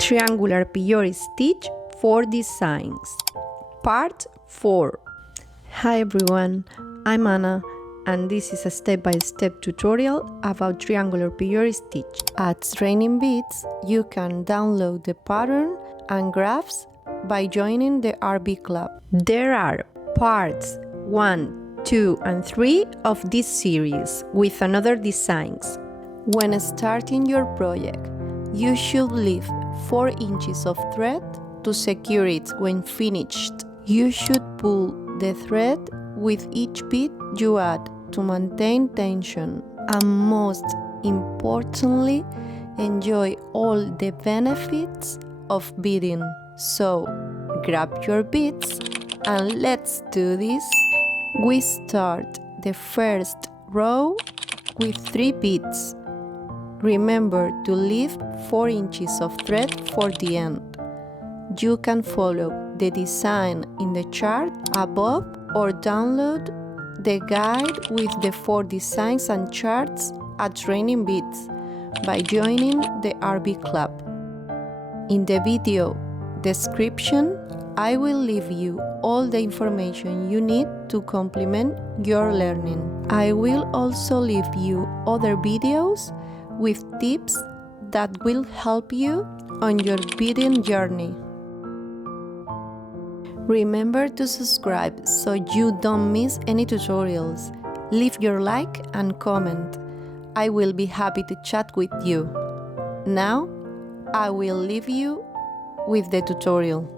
Triangular Peyote Stitch for Designs. Part 4. Hi everyone, I'm Anna and this is a step-by-step tutorial about triangular peyote stitch. At Training Beads, you can download the pattern and graphs by joining the RB Club. There are parts 1, 2 and 3 of this series with another designs. When starting your project, you should leave 4 inches of thread to secure it when finished. You should pull the thread with each bead you add to maintain tension, and most importantly, enjoy all the benefits of beading. So, grab your beads and let's do this. We start the first row with 3 beads. Remember to leave 4 inches of thread for the end. You can follow the design in the chart above or download the guide with the 4 designs and charts at Training Beads by joining the RB Club. In the video description, I will leave you all the information you need to complement your learning. I will also leave you other videos with tips that will help you on your beading journey. Remember to subscribe so you don't miss any tutorials. Leave your like and comment. I will be happy to chat with you. Now, I will leave you with the tutorial.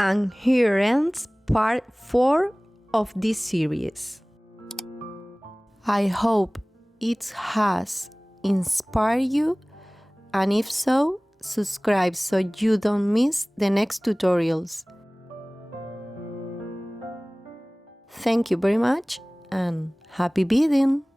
And here ends part 4 of this series. I hope it has inspired you, and if so, subscribe so you don't miss the next tutorials. Thank you very much and happy beading!